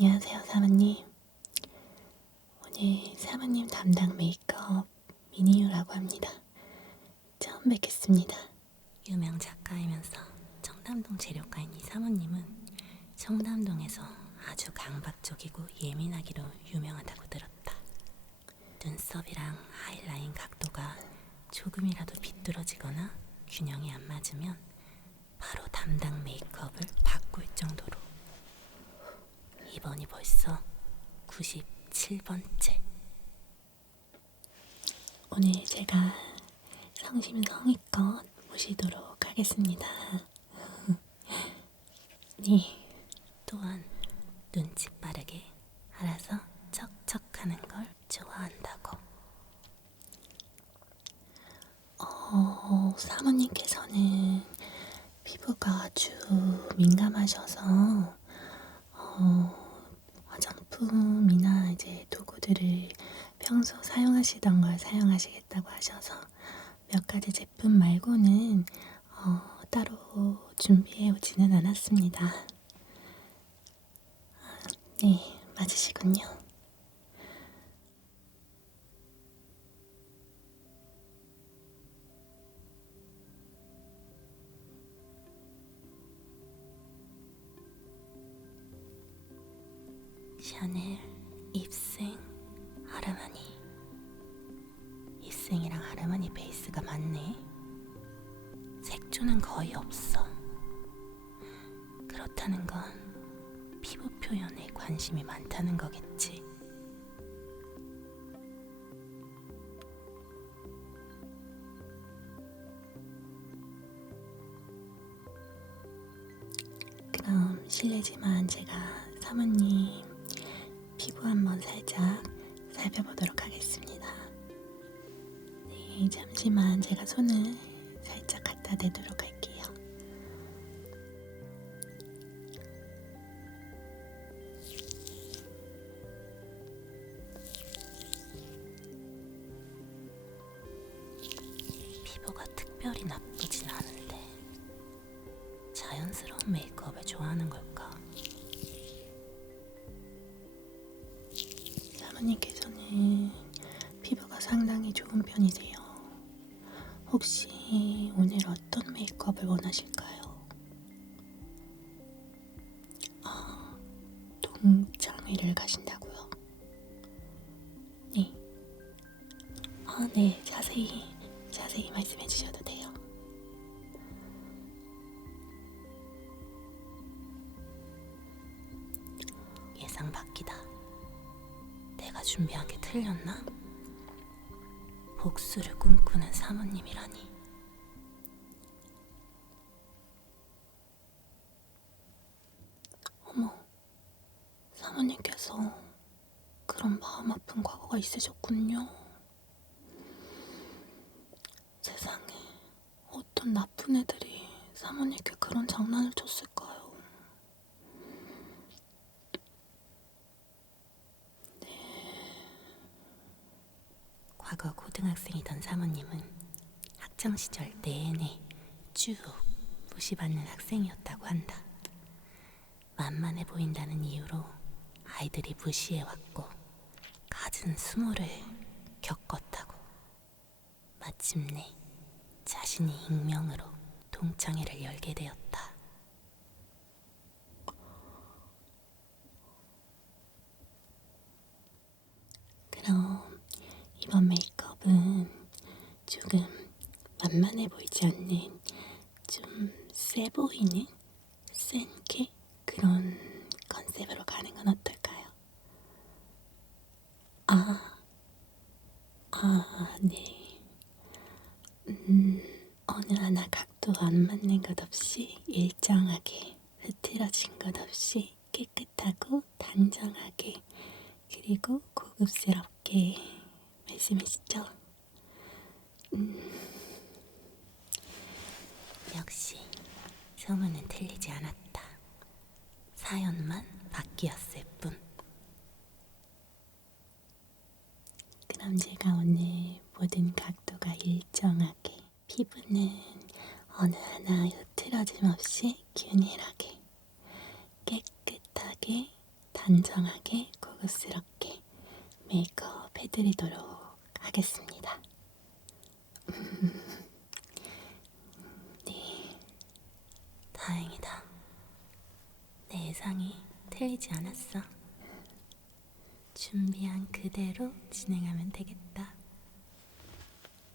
안녕하세요, 사모님. 오늘 사모님 담당 메이크업 미니유라고 합니다. 처음 뵙겠습니다. 유명 작가이면서 청담동 재료가인 이 사모님은 청담동에서 아주 강박적이고 예민하기로 유명하다고 들었다. 눈썹이랑 하이라인 각도가 조금이라도 비뚤어지거나 균형이 안 맞으면 바로 담당 메이크업을 바꿀 정도로. 이번이 벌써 97번째. 오늘 제가 성심성의껏 모시도록 하겠습니다. 네, 또한 눈치 빠르게 알아서 척척하는 걸 좋아한다고. 사모님께서는 피부가 아주 민감하셔서 화장품이나 이제 도구들을 평소 사용하시던 걸 사용하시겠다고 하셔서 몇 가지 제품 말고는 따로 준비해 오지는 않았습니다. 네, 맞으시군요. 샤넬, 입생, 아르마니. 입생이랑 아르마니 베이스가 많네. 색조는 거의 없어. 그렇다는 건 피부 표현에 관심이 많다는 거겠지. 그럼 실례지만 제가 사모님 피부 한번 살짝 살펴보도록 하겠습니다. 네, 잠시만 제가 손을 살짝 갖다 대도록 할게요. 피부가 특별히 나쁘진 않은데 자연스러운 메이크업을 좋아하는 걸까? 사모님께서는 피부가 상당히 좋은 편이세요. 혹시 오늘 어떤 메이크업을 원하실까요? 동창회를 가신다고요? 네. 네. 자세히 말씀해 주셔도 돼요. 예상 밖이다. 내가 준비한 게 틀렸나? 복수를 꿈꾸는 사모님이라니. 어머, 사모님께서 그런 마음 아픈 과거가 있으셨군요. 세상에, 어떤 나쁜 애들이 사모님께 그런 장난을 쳤을까요? 과거 고등학생이던 사모님은 학창시절 내내 쭉 무시받는 학생이었다고 한다. 만만해 보인다는 이유로 아이들이 무시해왔고 갖은 수모를 겪었다고. 마침내 자신이 익명으로 동창회를 열게 되었다. 그럼 이번 메이크업은 조금 만만해 보이지 않는 좀 세 보이는 센케 그런 컨셉으로 가는 건 어떨까요? 네. 어느 하나 각도 안 맞는 것 없이 일정하게 흐트러진 것 없이 깨끗하고 단정하게 그리고 고급스럽게 말씀이시죠? 역시 소문은 틀리지 않았다. 사연만 바뀌었을 뿐. 그럼 제가 오늘 모든 각도가 일정하게 피부는 어느 하나 흐트러짐 없이 균일하게 깨끗하게 단정하게 고급스럽게 메이크업 해드리도록 하겠습니다. 네, 다행이다. 내 예상이 틀리지 않았어. 준비한 그대로 진행하면 되겠다.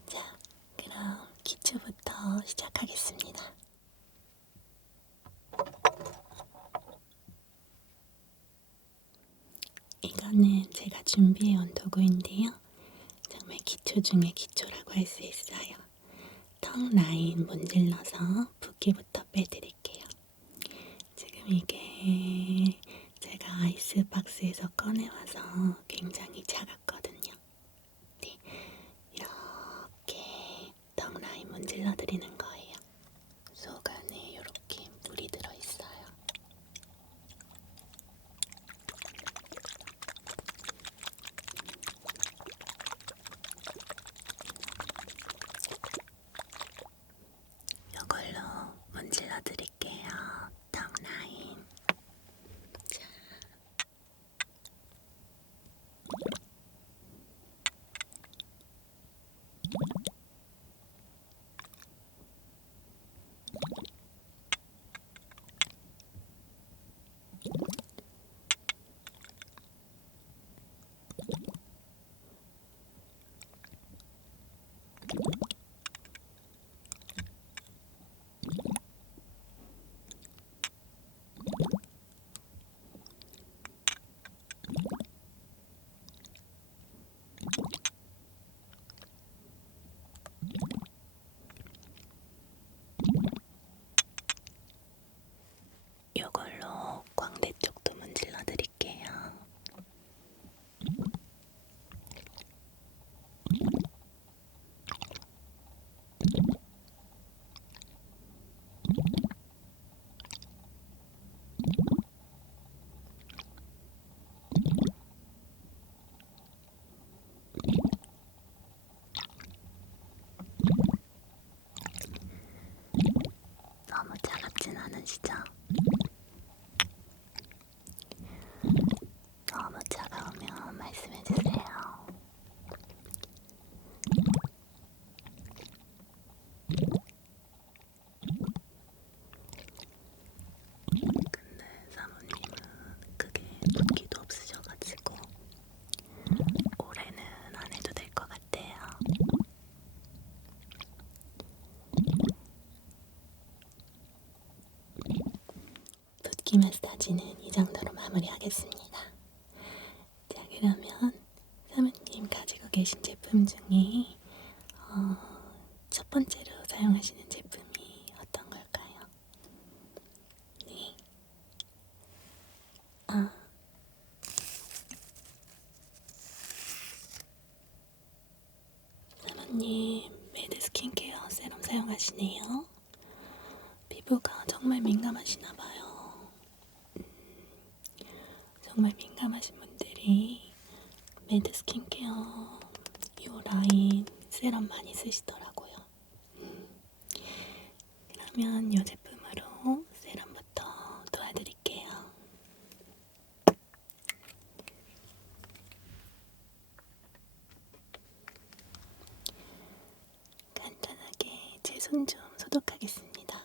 자, 그럼 기초부터 시작하겠습니다. 이거는 제가 준비해온 도구인데요. 정말 기초 중에 기초라고 할 수 있어요. 턱 라인 문질러서 붓기부터 빼드릴게요. 지금 이게 제가 아이스박스에서 꺼내와서 굉장히 작았거든요. 네, 이렇게 턱 라인 문질러 드리는 거예요. 속 안에 이렇게 물이 들어있어요. 이걸로 문질러 드릴게요. 턱 라인. 자. 이걸로 광대 쪽도 문질러 드릴게요. 너무 차갑진 않으시죠? 너무 차가우면 말씀해주세요. 근데 사모님은 그게 붓기도 없으셔가지고 올해는 안 해도 될 것 같아요. 붓기 마사지는 이 정도로 마무리하겠습니다. 자, 그러면 사모님 가지고 계신 제품 중에 첫 번째로 사용하시는 제품이 어떤 걸까요? 네. 사모님 매드 스킨케어 세럼 사용하시네요. 피부가 정말 민감하시나 봐요. 정말 민감하신 분들이 매드 스킨케어 이 라인 세럼 많이 쓰시더라고요. 그러면 이 제품으로 세럼부터 도와드릴게요. 간단하게 제 손 좀 소독하겠습니다.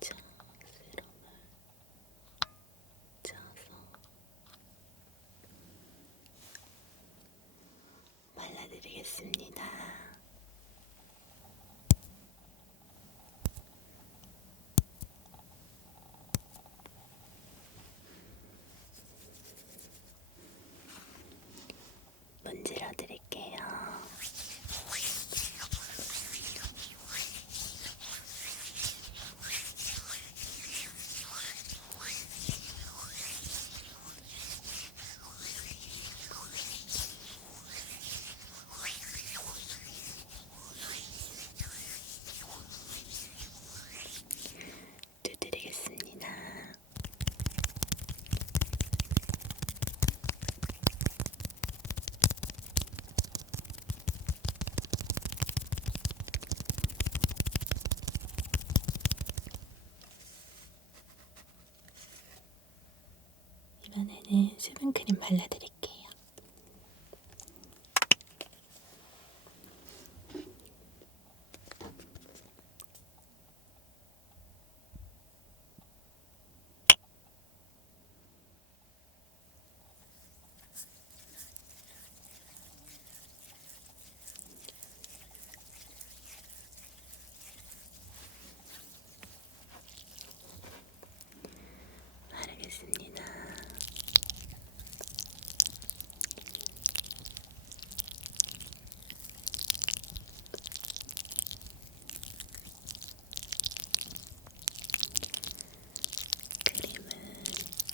자, 세럼을 짜서 발라드리겠습니다. 문질러 드릴게요. 수분크림 발라드릴게요. 바르겠습니다. 크림은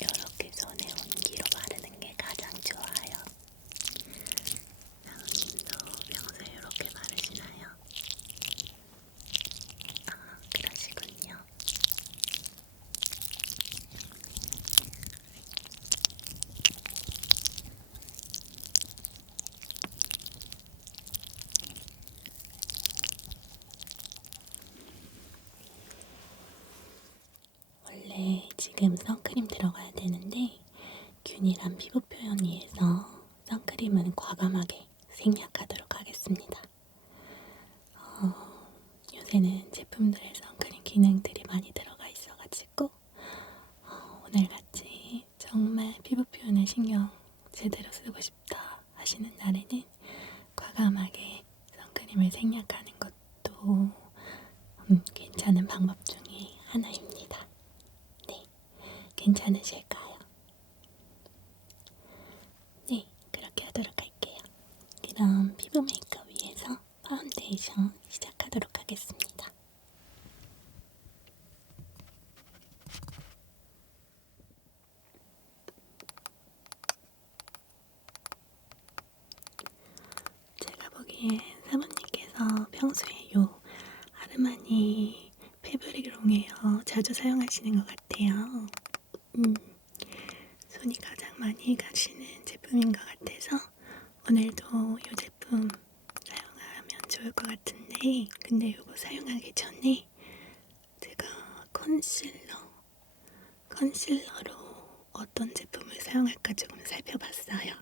이렇게 손에 온기로 바르는 게 가장 좋아요. 나무님도 평소에 이렇게 바르시나요? 아, 그러시군요. 원래 지금 선크림 들어가야 되는데 균일한 피부 표현 위해서 선크림은 과감하게 생략하도록 하겠습니다. 요새는 제품들에 선크림 기능들이 많이 들어가 있어가지고 오늘같이 정말 피부 표현에 신경 제대로 쓰고 싶다 하시는 날에는 과감하게 선크림을 생략하는 것도 괜찮은 방법 중에 하나입니다. 네, 괜찮으실까요? 네, 그렇게 하도록 할게요. 그럼 피부 메이크업 위해서 파운데이션 시작하도록 하겠습니다. 제가 보기엔 사모님께서 평소에 요 아르마니 패브릭 롱웨어 자주 사용하시는 것 같아요. 손이 가장 많이 가시는 제품인 것 같아서 오늘도 이 제품 사용하면 좋을 것 같은데, 근데 이거 사용하기 전에 제가 컨실러로 어떤 제품을 사용할까 조금 살펴봤어요.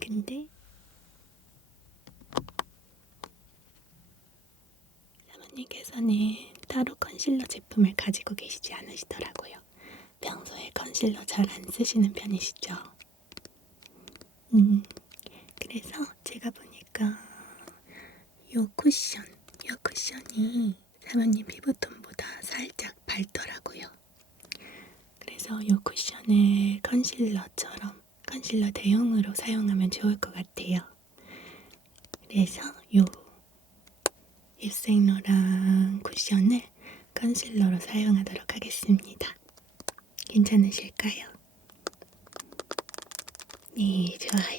근데 사모님께서는 따로 컨실러 제품을 가지고 계시지 않으시더라고요. 평소에 컨실러 잘 안 쓰시는 편이시죠? 그래서 제가 보니까 요 쿠션이 사모님 피부톤보다 살짝 밝더라고요. 그래서 요 쿠션을 컨실러 대용으로 사용하면 좋을 것 같아요. 그래서 요 입생로랑 쿠션을 컨실러로 사용하도록 하겠습니다. 괜찮으실까요? 네, 좋아요.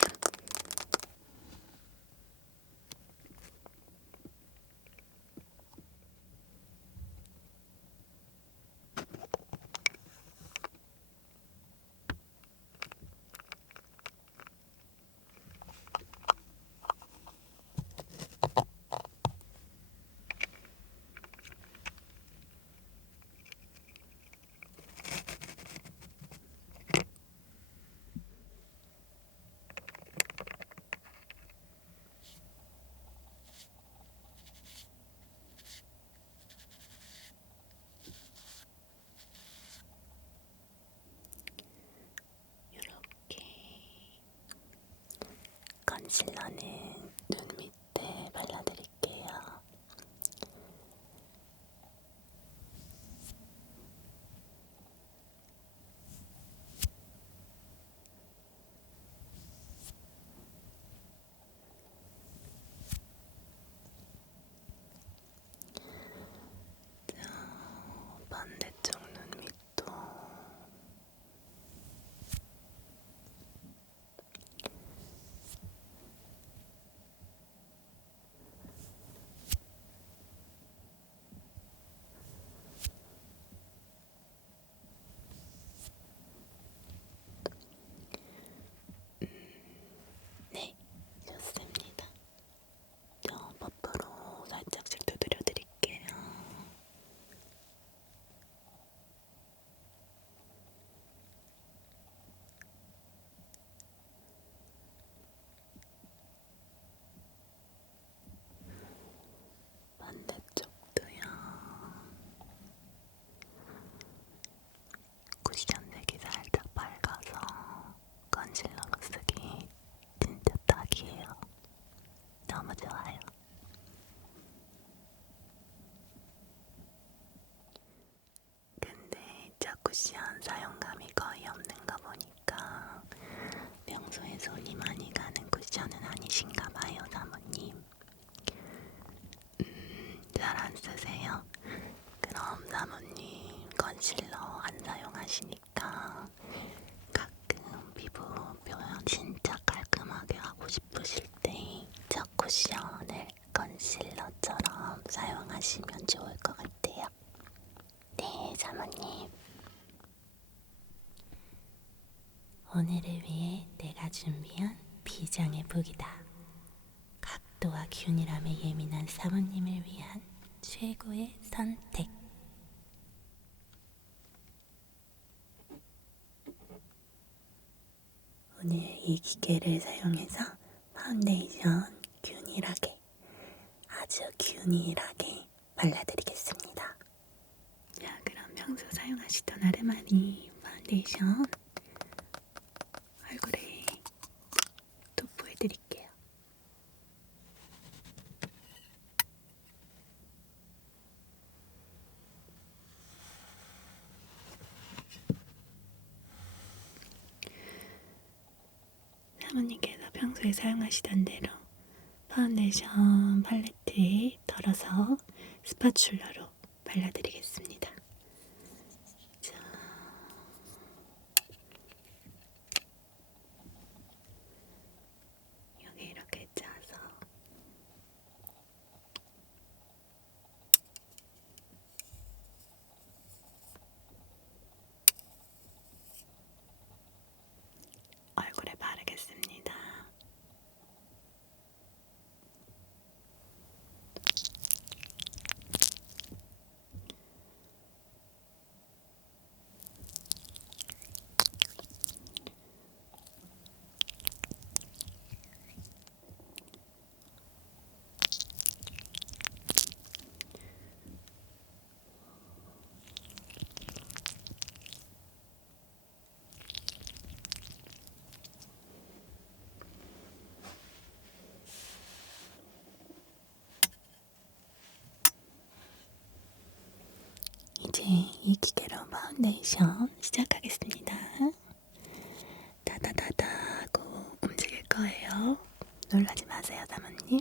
컨실러는 눈 밑에 발라드릴게요. 반대쪽 눈 밑도 쿠션 사용감이 거의 없는 거 보니까 평소에 손이 많이 가는 쿠션은 아니신가 봐요, 사모님. 잘 안 쓰세요? 그럼 사모님 컨실러 안 사용하시니까 가끔 피부 표현 진짜 깔끔하게 하고 싶으실 때 저 쿠션을 컨실러처럼 사용하시면 좋을 것 같아요. 네, 사모님. 오늘을 위해 내가 준비한 비장의 북이다. 각도와 균일함에 예민한 사모님을 위한 최고의 선택. 오늘 이 기계를 사용해서 파운데이션 균일하게, 아주 균일하게 발라드리겠습니다. 자, 그럼 평소 사용하시던 아르마니 파운데이션 얼굴에 도포해드릴게요. 사모님께서 평소에 사용하시던 대로 파운데이션 팔레트에 덜어서 스파츌러로 발라드리겠습니다. 자, 여기 이렇게 짜서 얼굴에 바르겠습니다. 이제 이 기계로 파운데이션 시작하겠습니다. 다다다다 하고 움직일 거예요. 놀라지 마세요, 사모님.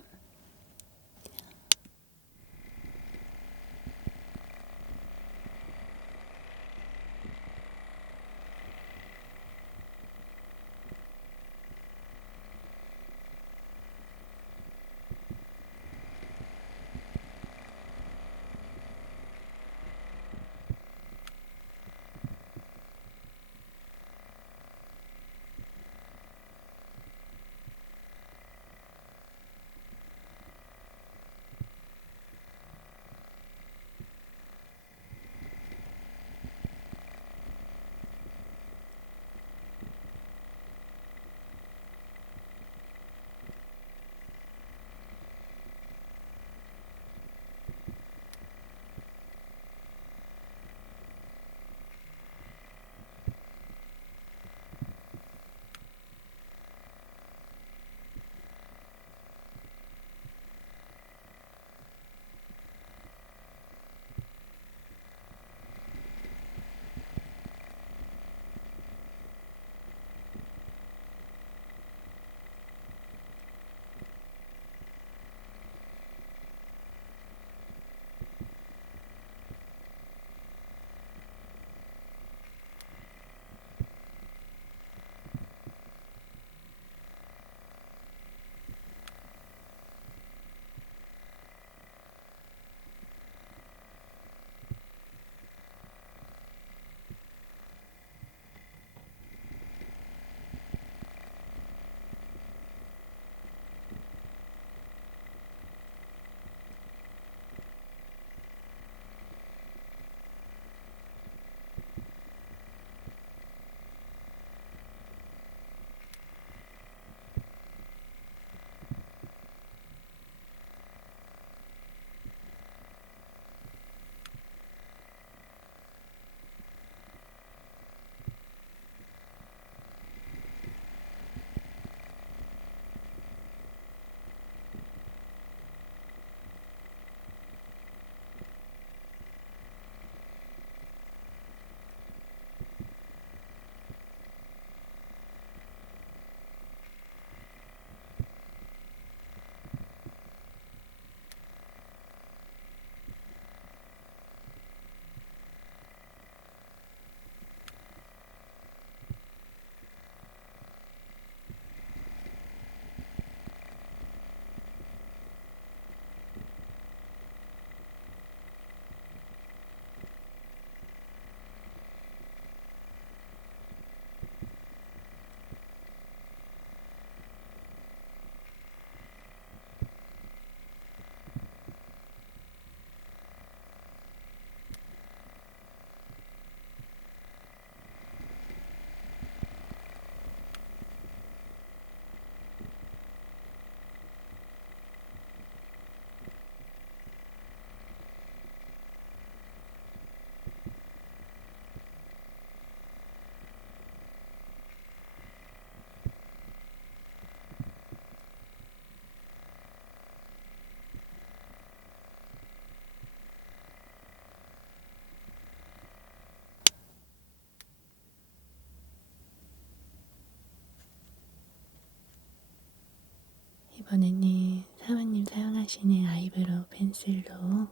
이번에는 사모님 사용하시는 아이브로우 펜슬로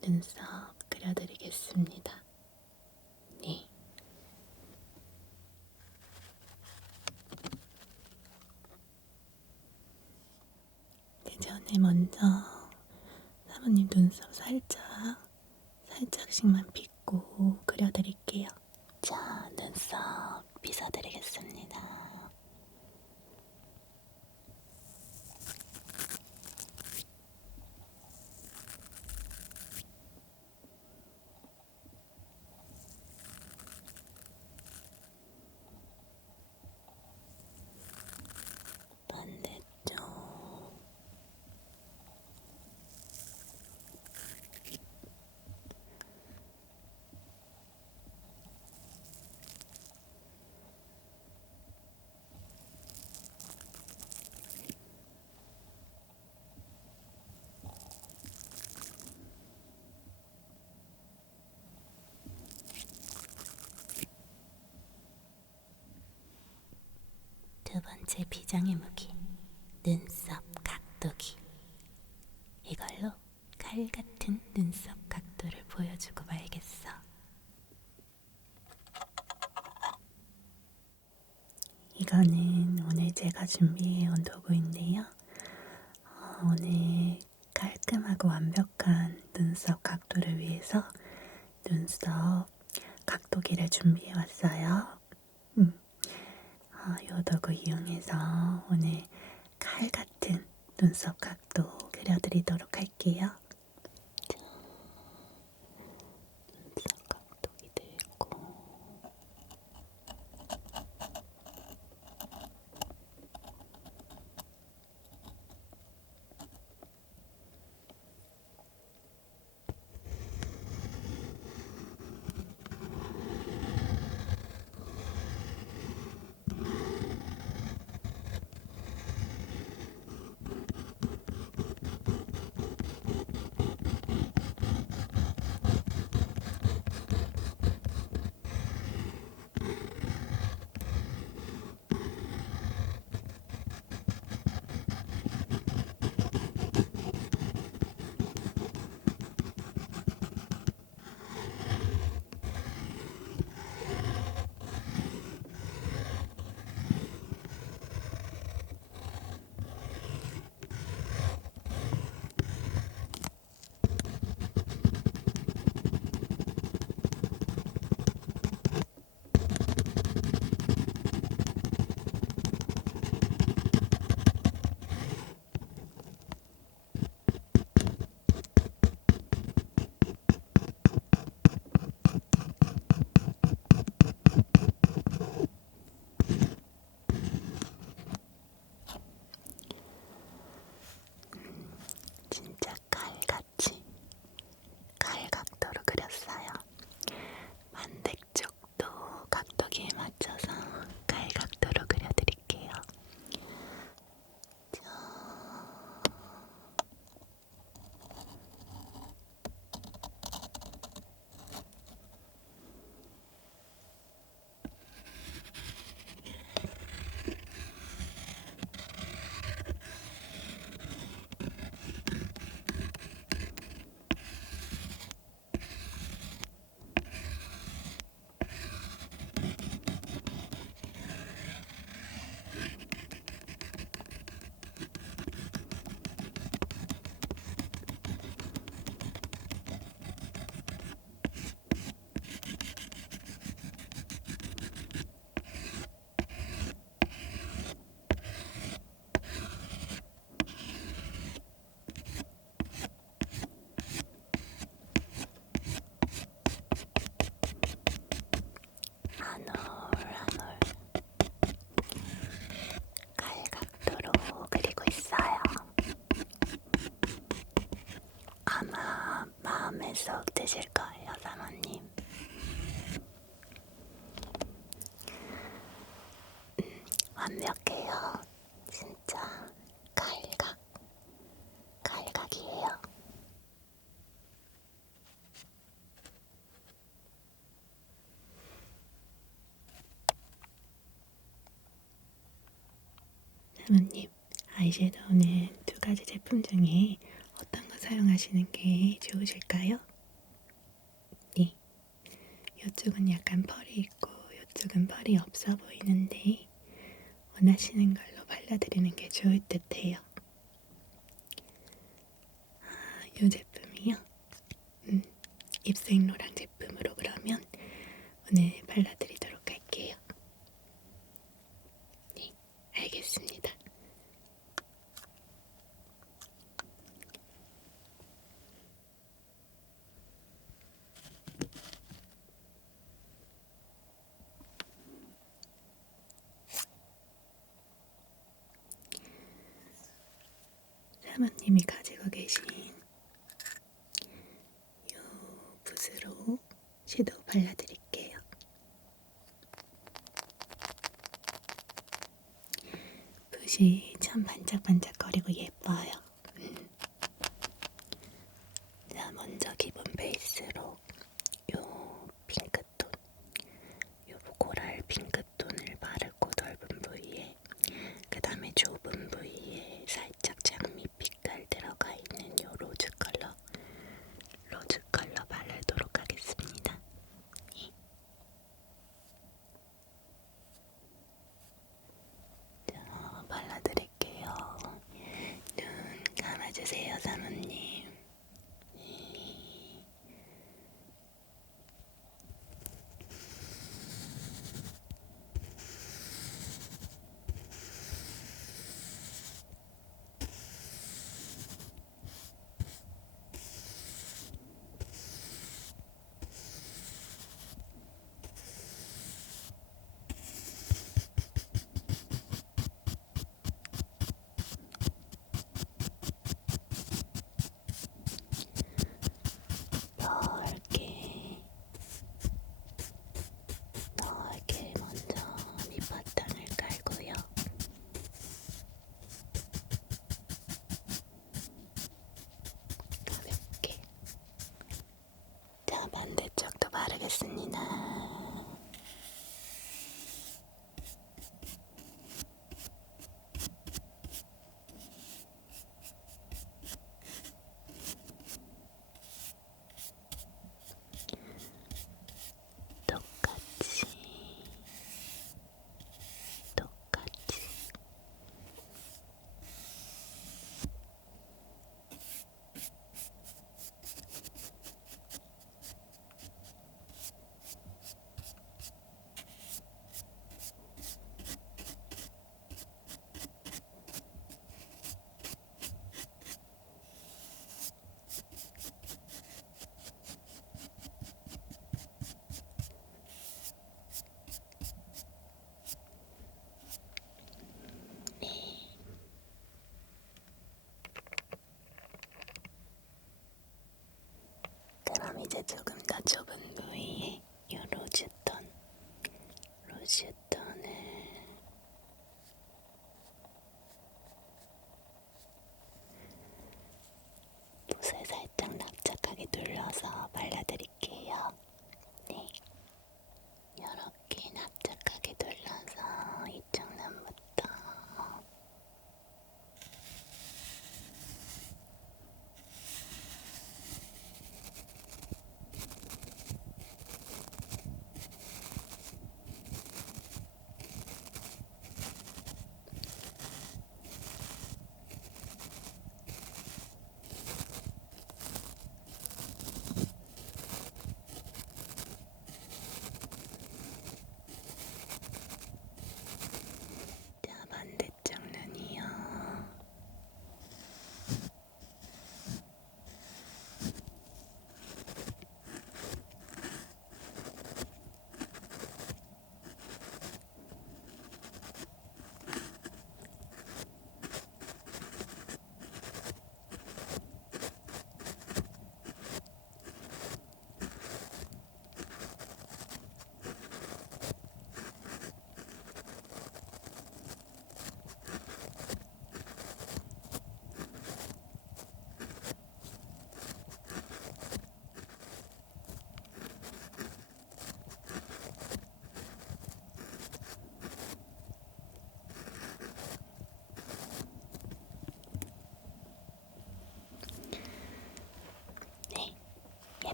눈썹 그려드리겠습니다. 네. 그 전에 먼저 사모님 눈썹 살짝씩만 빗고 그려드릴게요. 자, 눈썹 빗어드리겠습니다. 반대쪽. 두 번째 비장의 무기, 눈썹 각도기. 이걸로 칼 같은 눈썹 각도를 보여주고 말겠어. 이거는 오늘 제가 준비해온 도구인데요. 오늘 깔끔하고 완벽한 눈썹 각도를 위해서 눈썹 각도기를 준비해왔어요. 이 도구 이용해서 오늘 칼 같은 눈썹 각도 그려드리도록 할게요. 눈썹 각도기 들고 진짜 칼같이 칼 각도로 그렸어요. 반대쪽도 각도기에 맞춰서 칼 각도로 그려드릴게요. 한올 한올 칼 각도로 그리고 있어요. 아마 마음에 쏙 드실 거예요, 사모님. 완벽해요. 진짜 칼각이에요. 사모님, 아이섀도우는 두 가지 제품 중에 어떤 거 사용하시는 게 좋으실까요? 네, 이쪽은 약간 펄이 있고 이쪽은 펄이 없어 보이는데 원하시는 걸로 발라드리는 게 좋을 듯해요. 이 제품이요? 입생로랑 제품으로 그러면 오늘 발라드리도록 할게요. 네, 알겠습니다. 사모님이 가지고 계신 이 붓으로 섀도우 발라드릴게요. 붓이 참 반짝반짝거리고 예뻐요. 자, 먼저 기본 베이스로 요 핑크톤, 요 코랄 핑크톤을 바르고 넓은 부위에, 그 다음에 좁은 부위에 살짝 장미 빛깔 들어가 있는 요 로즈 컬러 바르도록 하겠습니다. 자, 발라드릴게요. 눈 감아주세요, 사모님. 넓게 먼저 밑바탕을 깔고요. 가볍게. 자, 반대쪽도 바르겠습니다. 똑같이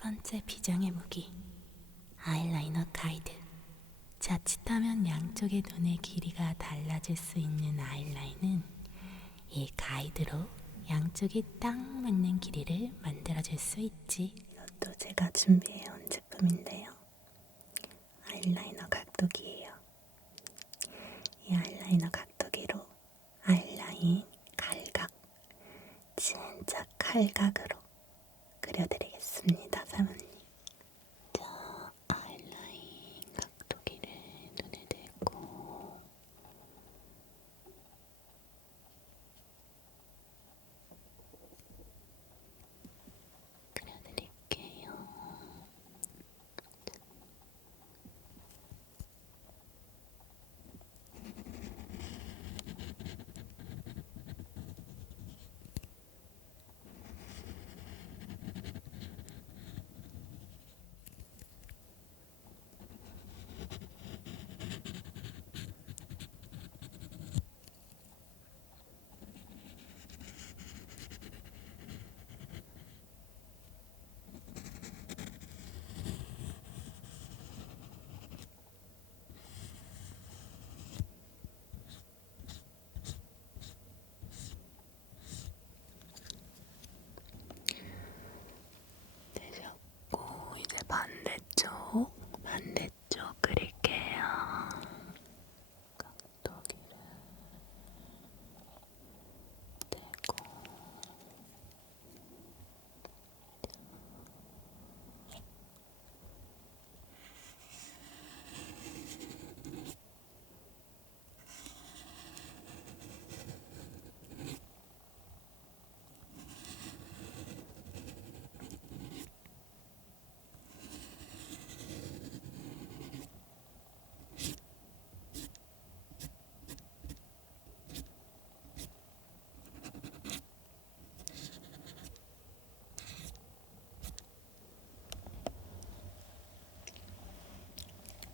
번째 비장의 무기, 아이라이너 가이드. 자칫하면 양쪽의 눈의 길이가 달라질 수 있는 아이라인은 이 가이드로 양쪽이 딱 맞는 길이를 만들어줄 수 있지. 이것도 제가 준비해온 제품인데요. 아이라이너 각도기예요. 이 아이라이너 각도기로 아이라인 칼각, 진짜 칼각으로 그려드리겠습니다, 사모님. 자, 아이라인 각도기를 눈에 대고 그려드릴게요. 되셨고, 이제 반대쪽 그릴게요. 각도기를 대고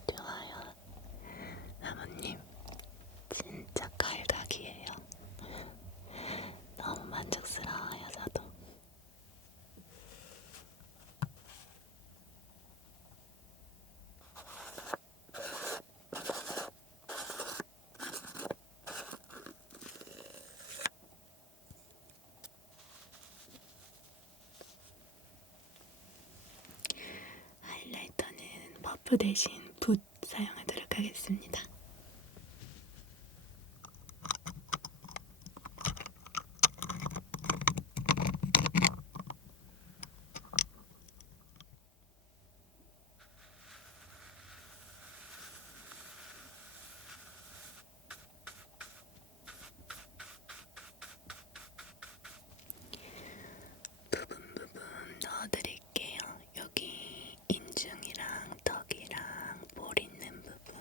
좋아요. 사모님, 진짜 칼각이에요. 너무 만족스러워요, 저도. 하이라이터는 퍼프 대신 붓 사용하도록 하겠습니다. 부분 넣어드릴게요. 여기 인중이랑 턱이랑 볼 있는 부분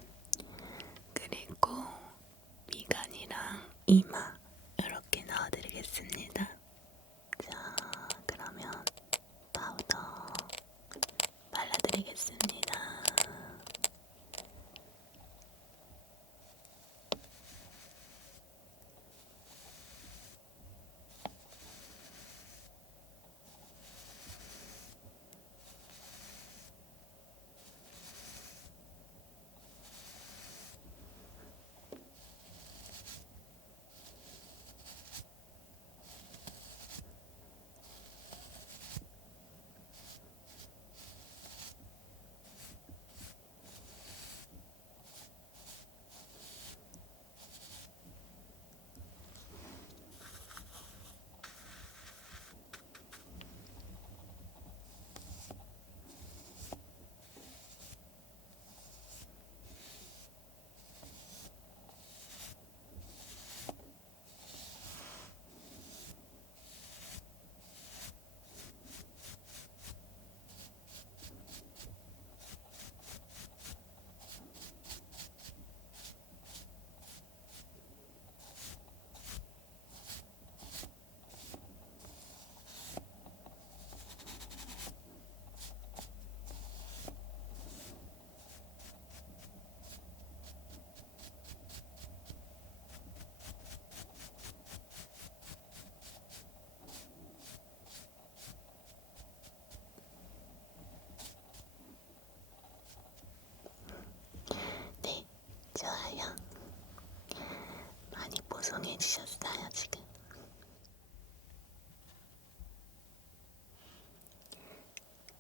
보송해지셨어요 지금.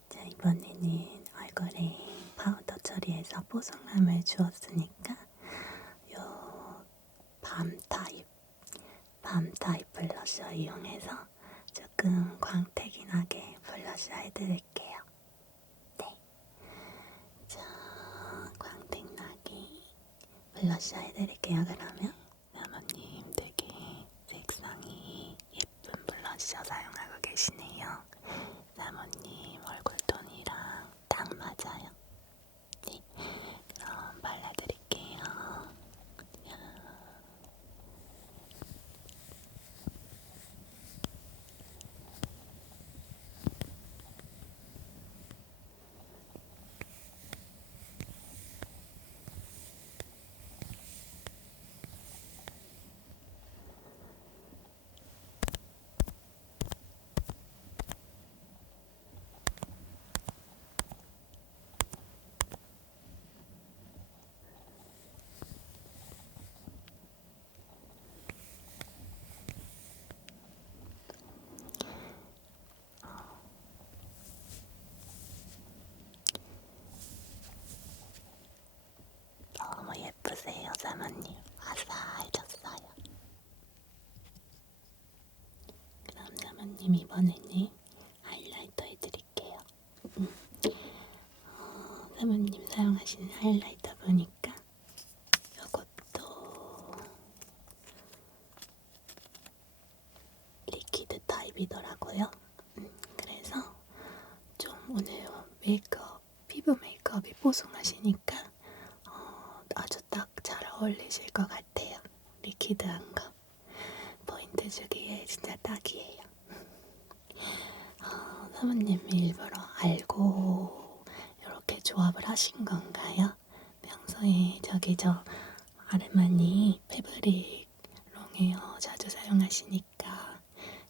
자, 이번에는 얼굴에 파우더 처리해서 보송함을 주었으니까 요 밤 타입 블러셔 이용해서 조금 광택이 나게 블러셔 해드릴게요. 네. 자, 광택 나게 블러셔 해드릴게요. 그러면 사모님 되게 색상이 예쁜 블러셔 사용하고 계시네요. 사모님 얼굴 톤이랑 딱 맞아요. 네, 그럼 발라드릴게요. 너무 예쁘세요, 사모님. 화사해졌어요. 그럼 사모님 이번에는 하이라이터 해드릴게요. 사모님 사용하시는 하이라이터 보니까 이것도 리퀴드 타입이더라고요. 그래서 좀 오늘 피부 메이크업이 보송하시니까 아주 딱 잘 어울리실 것 같아요. 리퀴드한 거 포인트 주기에 진짜 딱이에요. 사모님이 일부러 알고 이렇게 조합을 하신 건가요? 평소에 저 아르마니 패브릭 롱웨어 자주 사용하시니까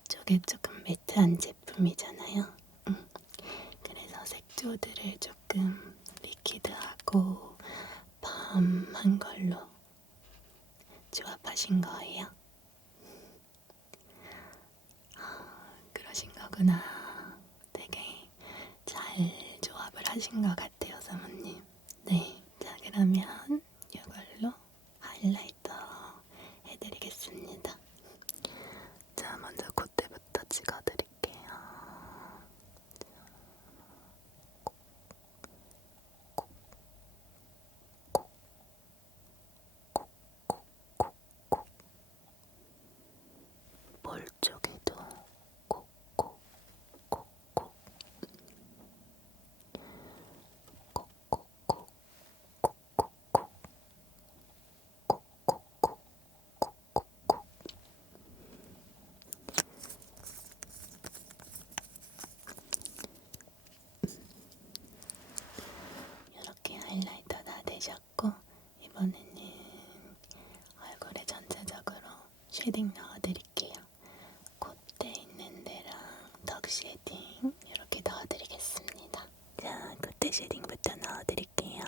저게 조금 매트한 제품이잖아요. 그래서 색조들을 조금 리퀴드하고 밤한 걸로 조합하신 거예요. 그러신 거구나. 되게 잘 조합을 하신 것 같아요, 사모님. 네, 자 그러면 이걸로 하이라이터 해드리겠습니다. 자, 먼저 콧대부터 찍어드릴게요. 볼 쪽에도 콕콕 콕콕 콕콕콕 콕콕콕 콕콕콕 콕콕콕. 이렇게 하이라이터 다 되셨고 이번에는 얼굴에 전체적으로 쉐딩 넣어드릴게요. 콧대 있는 데랑 턱 쉐딩 이렇게 넣어드리겠습니다. 자, 콧대 쉐딩부터 넣어드릴게요.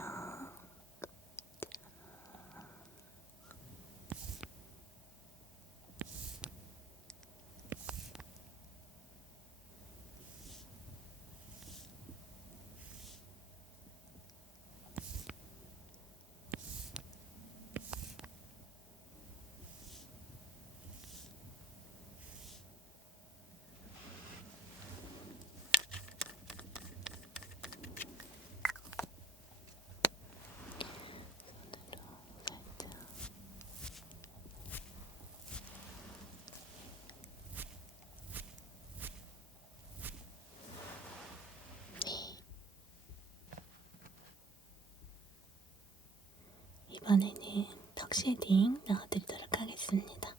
이번에는 턱 쉐딩 넣어드리도록 하겠습니다.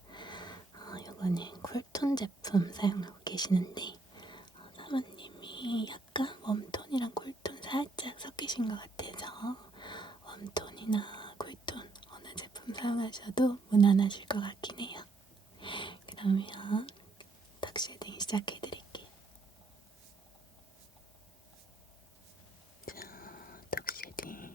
이거는 쿨톤 제품 사용하고 계시는데 사모님이 약간 웜톤이랑 쿨톤 살짝 섞이신 것 같아서 웜톤이나 쿨톤 어느 제품 사용하셔도 무난하실 것 같긴 해요. 그러면 턱 쉐딩 시작해드릴게요. 자, 턱 쉐딩.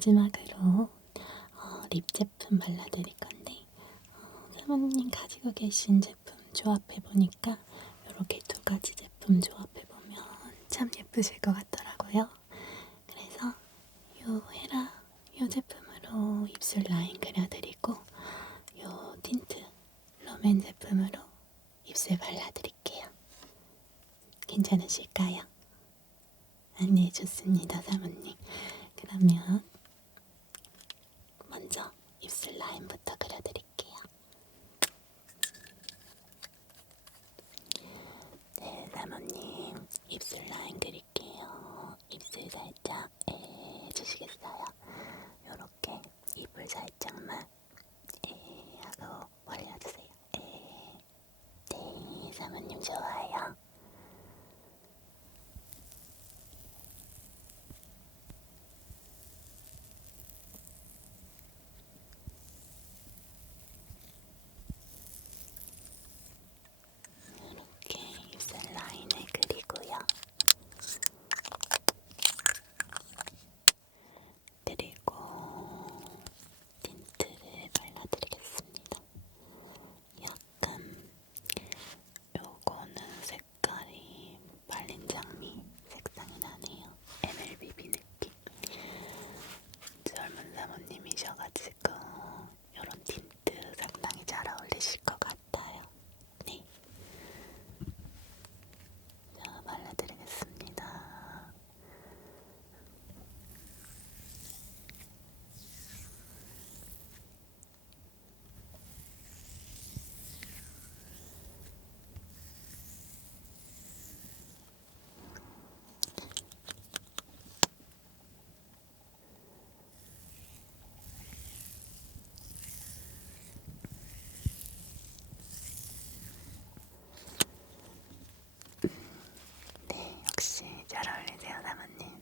마지막으로 립 제품 발라드릴 건데 사모님 가지고 계신 제품 조합해보니까 이렇게 두 가지 제품 조합해보면 참 예쁘실 것 같더라고요. 그래서 요 제품으로 입술 라인 그려드리고 요 틴트 롬앤 제품으로 입술 발라드릴게요. 괜찮으실까요? 네, 좋습니다, 사모님. 그러면 먼저 입술 라인부터 그려드릴게요. 네, 사모님 입술 라인 그릴게요. 입술 살짝 해주시겠어요? 요렇게 입을 살짝만 하고 올려주세요. 네, 사모님 좋아요. 이렇게 입술 라인을 그리고요. 그리고 틴트를 발라드리겠습니다. 약간 요거는 색깔이 말린 장미 색상이 나네요. MLBB 느낌. 젊은 사모님이셔가지고 요런 틴트 상당히 잘 어울리실 것 같아요. 네. 자, 발라드리겠습니다. 네, 역시 잘 어울리세요, 사모님.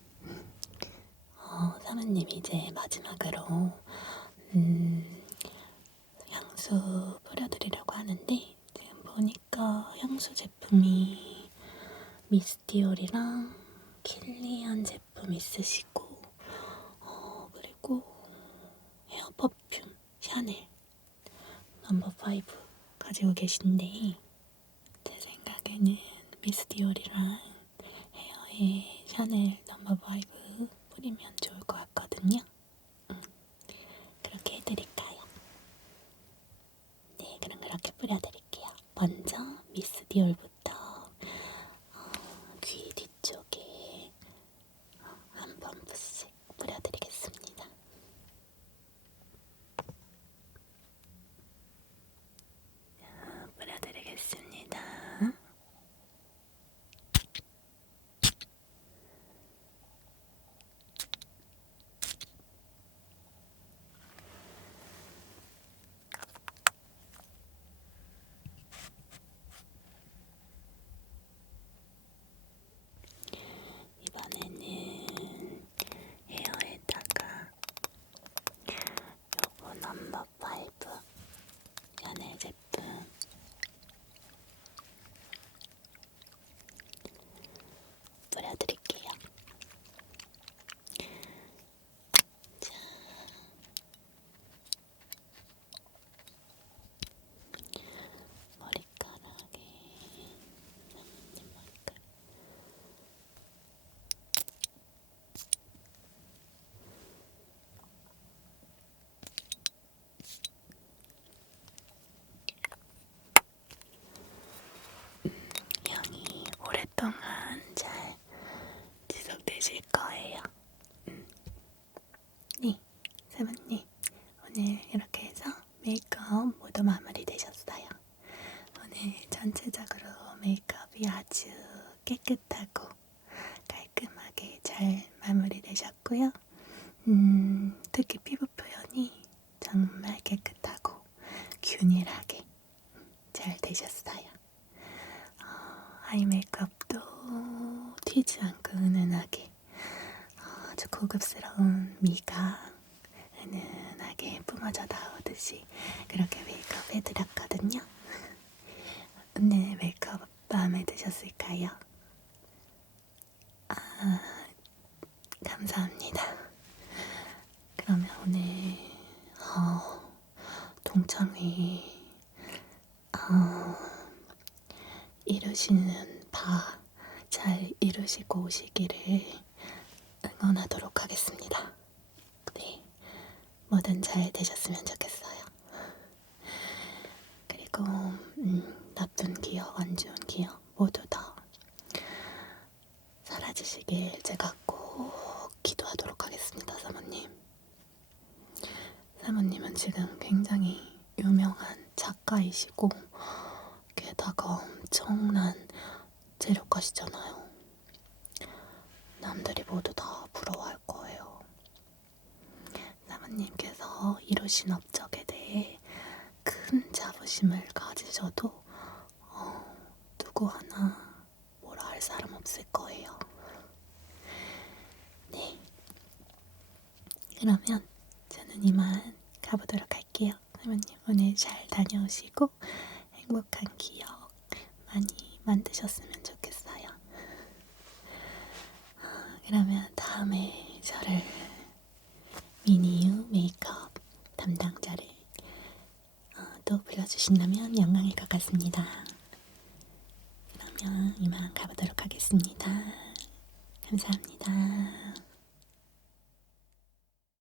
사모님 이제 마지막으로 향수 뿌려드리려고 하는데 지금 보니까 향수 제품이 미스티올이랑 킬리안 제품 있으시고 그리고 헤어 퍼퓸 샤넬 넘버 5 가지고 계신데 제 생각에는 미스티올이랑 헤어에 샤넬 넘버 5 뿌리면 좋을 것 같거든요. 그렇게 해드릴까요? 네, 그럼 그렇게 뿌려드릴게요. 먼저 미스디올부터 귀 뒤쪽에 한 펌프씩 뿌려드리겠습니다. 뿌려드리겠습니다. 이번에는 헤어에다가 요거 넘버 5 샤넬 제품 뿌려드릴게요. 자, 머리카락에 사모님 머리카락 향이 오랫동안 잘 지속되실 거예요. 네, 사모님 오늘 이렇게 해서 메이크업 모두 마무리되셨어요. 오늘 전체적으로 메이크업이 아주 깨끗하고 깔끔하게 잘 마무리되셨고요. 특히 피부 표현이 정말 깨끗하고 균일하게 잘 되셨어요. 아이 메이크업도 튀지 않고 은은하게 아주 고급스러운 미가 은은하게 뿜어져 나오듯이 그렇게 메이크업 해드렸거든요. 오늘 메이크업 마음에 드셨을까요? 감사합니다. 굉장히 이루시는 바 잘 이루시고 오시기를 응원하도록 하겠습니다. 네, 뭐든 잘 되셨으면 좋겠어요. 그리고 나쁜 기억, 안 좋은 기억 모두 다 사라지시길 제가 꼭 기도하도록 하겠습니다, 사모님. 사모님은 지금 굉장히 유명한 작가이시고 게다가 엄청난 재력가시잖아요. 남들이 모두 다 부러워할 거예요. 사모님께서 이루신 업적에 대해 큰 자부심을 가지셔도 누구 하나 뭐라 할 사람 없을 거예요. 네. 그러면 저는 이만 가보도록 할게요. 사모님 오늘 잘 다녀오시고 행복한 기억 많이 만드셨으면 좋겠어요. 그러면 다음에 저를 미니유 메이크업 담당자를 또 불러주신다면 영광일 것 같습니다. 그러면 이만 가보도록 하겠습니다. 감사합니다.